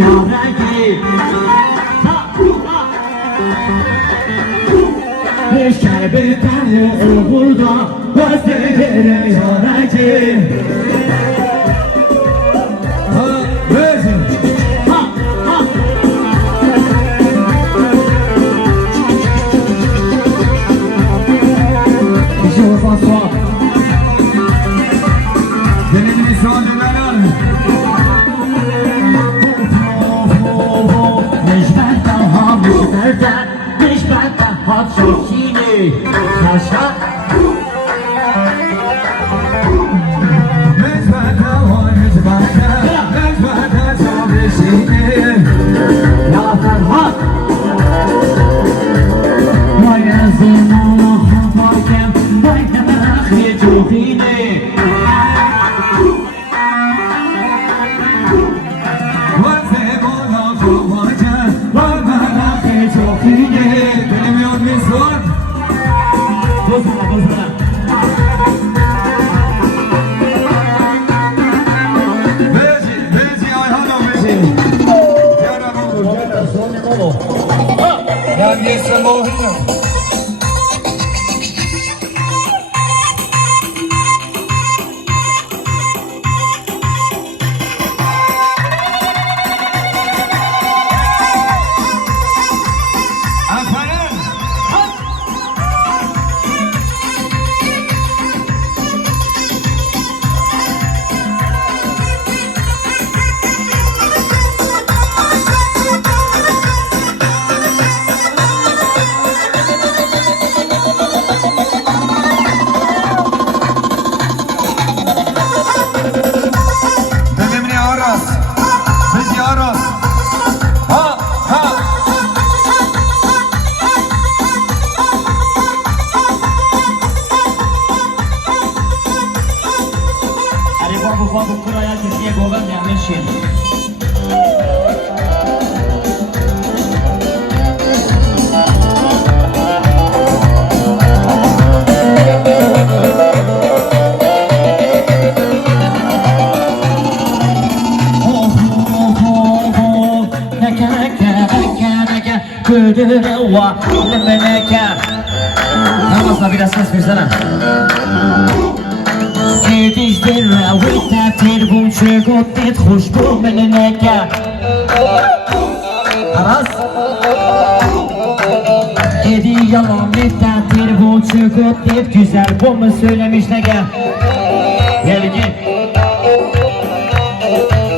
yaragi Şerbeten burada Vazgeçere yaragi François Denizli Suadiler Necmet'ten Hamur'dan Necmet'ten Hatsokini Yaşa Necmet'ten Necmet'ten Necmet'ten Sabresini Ya Ferhat Mayazın Allah'ın farkem Yetufine Vaze bola kovaca Varmana Yetufine Bilmiyor musun? Bozma bozma Bezi Ayhan'a bezi Yara olur yara sonu olur Ya yesin boğuyla Vamos kuraya Türkiye gogan yanlışın. Kudurwa lemeneke. Namazla biraz ses versene. Ediştirme Vittetir bu çökottet Hoş bu meneneke Aras Edi yalan Vittetir bu çökottet Güzel bu mu söylemiş ne gel Gel gel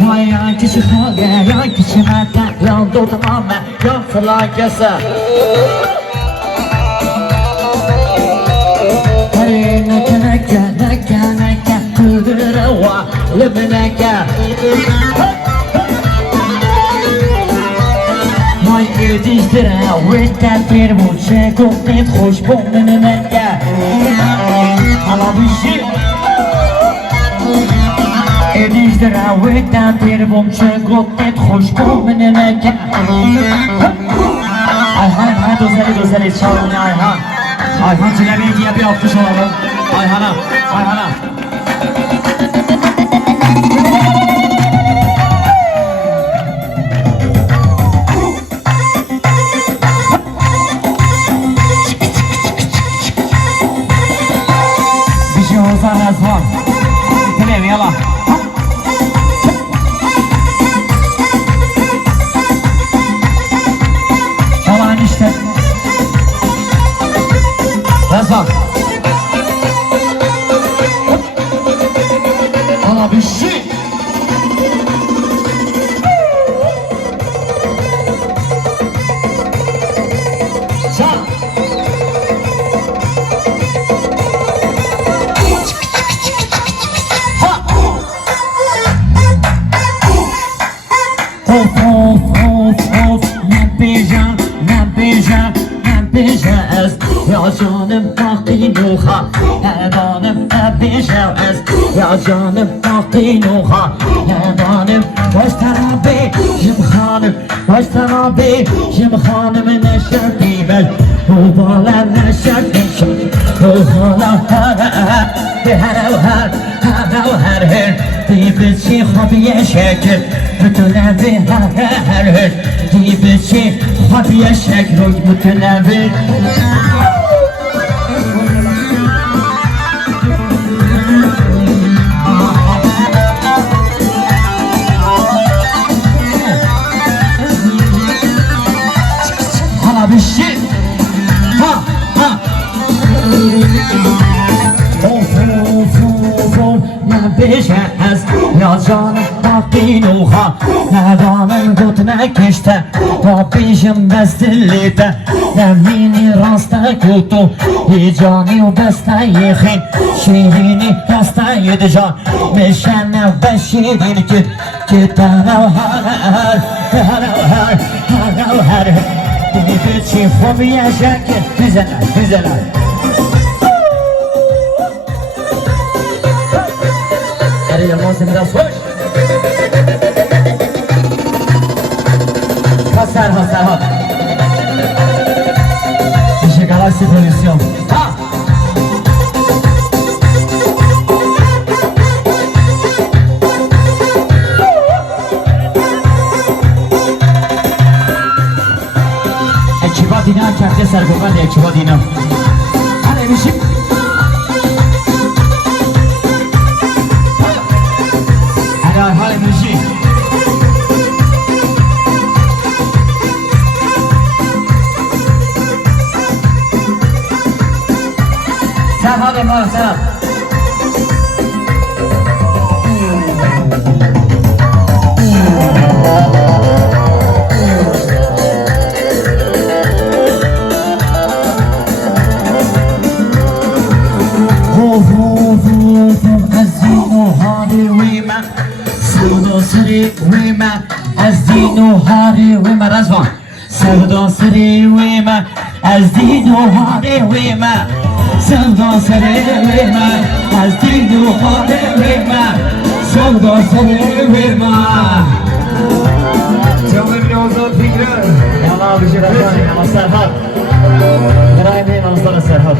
Vay yan kişi hale Yan kişi mette Yan dodama Yan fılakesi Hadi neke neke neke neke Kudurwa lemeneke May ediştire Vittetir bu çekottet Hoş bu meneneke Hala bir şey Ediştire Vittetir bu çekottet Hoş bu meneneke Ayhan dozeli çalın Ayhan Ayhan Çelebi'ye bir alkış alalım Ayhan'a Bir şey olsa razvan Televizyon yala Yalan işte Razvan Ana bir şey Çal Ya canım bakinuha Edanım ebişevez Ya canım bakinuha Edanım Baş tarabi Jimhanım Baş tarabi Jimhanım neşer giymez Bu bağlar neşer giymez Bu bağlar her و هر دی بچی خوابی شکر متنوع هر دی بچی خوابی شکر متنوع بشی ها ها من بیشه از یا جانم با بینوها ندانم گوت نکشته با بیشم دست لیته نمینی راسته گوتو ای جانی و بسته یخین شیرینی دسته ید جان میشنه بشیرین که تنو هر Dice fobia şarkı güzel güzel. Hadi yapmasın biraz hoş. Hasar ha. İşe galaksi pozisyon. Ha. Dina kafte sargıban ekşiva dina. Hadi mişim. Hadi mişim. Sen hadi mal sen. از دین و هاری ویما رزوان سودا سری ویما از دین و هاری ویما سودا سری ویما از دین و هاری ویما سودا سری ویما جامعه بین آزاد فکره یالا بشیر ازانی اما سرحاد برای میم آزدار سرحاد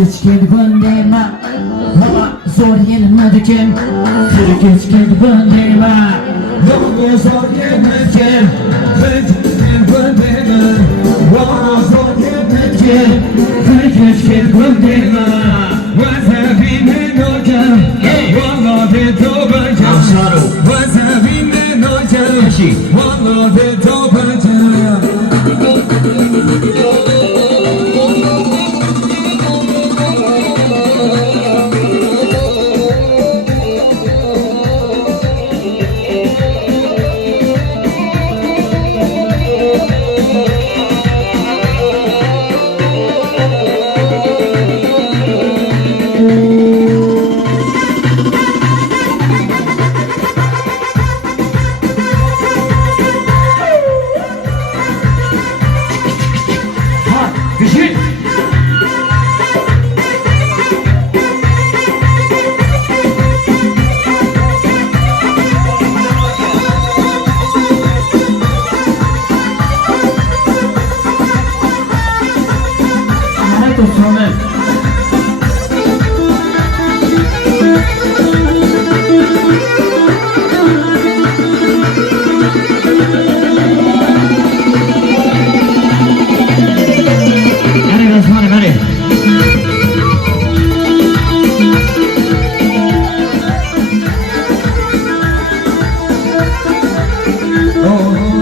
Keçkin bundayma Hava zor gelmedikim Keçkin bundayma Hava zor gelmedikim Keçkin bundayma Hava zor gelmedikim Keçkin bundayma Vazabine noca Valla de dobaca Vazabine noca Valla de dobaca Oh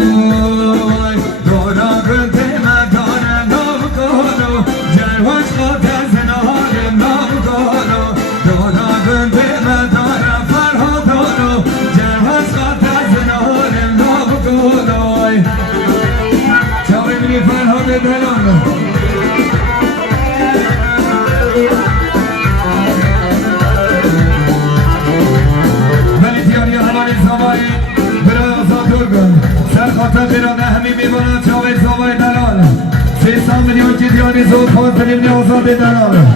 خاطر خیرانه همین میمانند جاوید زاوای دلال 300 میلیون که دیانی زود خواستنیم نیازاد دلال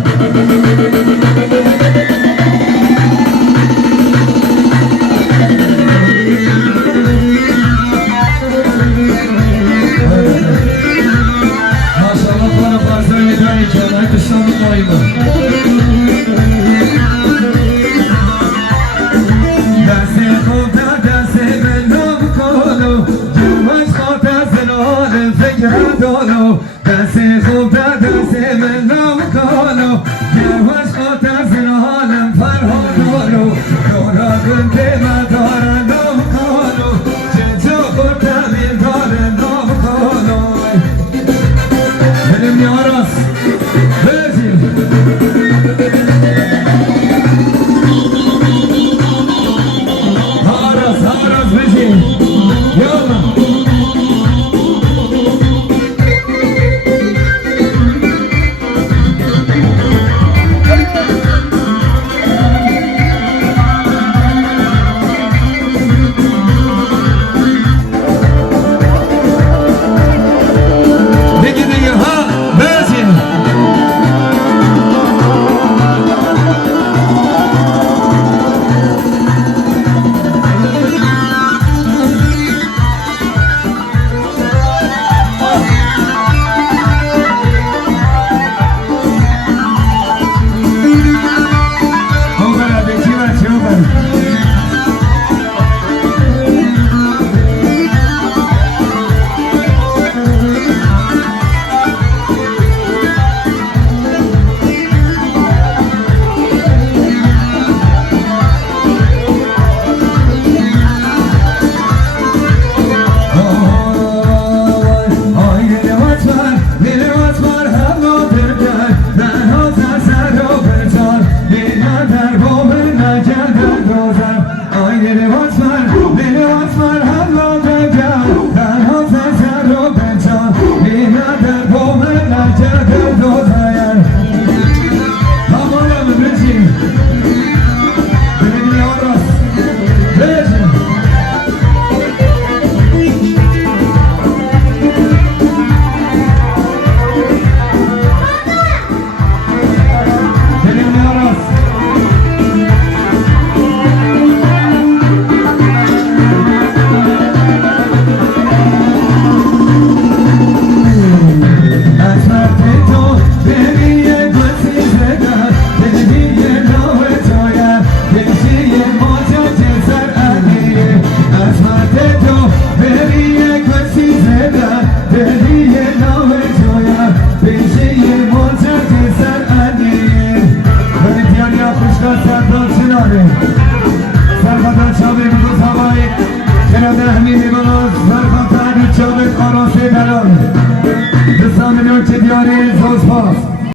ماشاءالله کنم فرزای میدانی که من کشتان مایمون دست خوب دست بلو کنو جوش خاطر زنال فکر دانو دست خوب دست بلو کنو جوش خاطر زنالم فرهانو دورا گنده مدارن نام کنو جنجا خود تمیل دارن نام کنو بریم نیاراس برزیم هاراس بشین یالا همین میماند فرخان تعبیر چابک آراسه دلال 2 میلیون که دیاری زوزها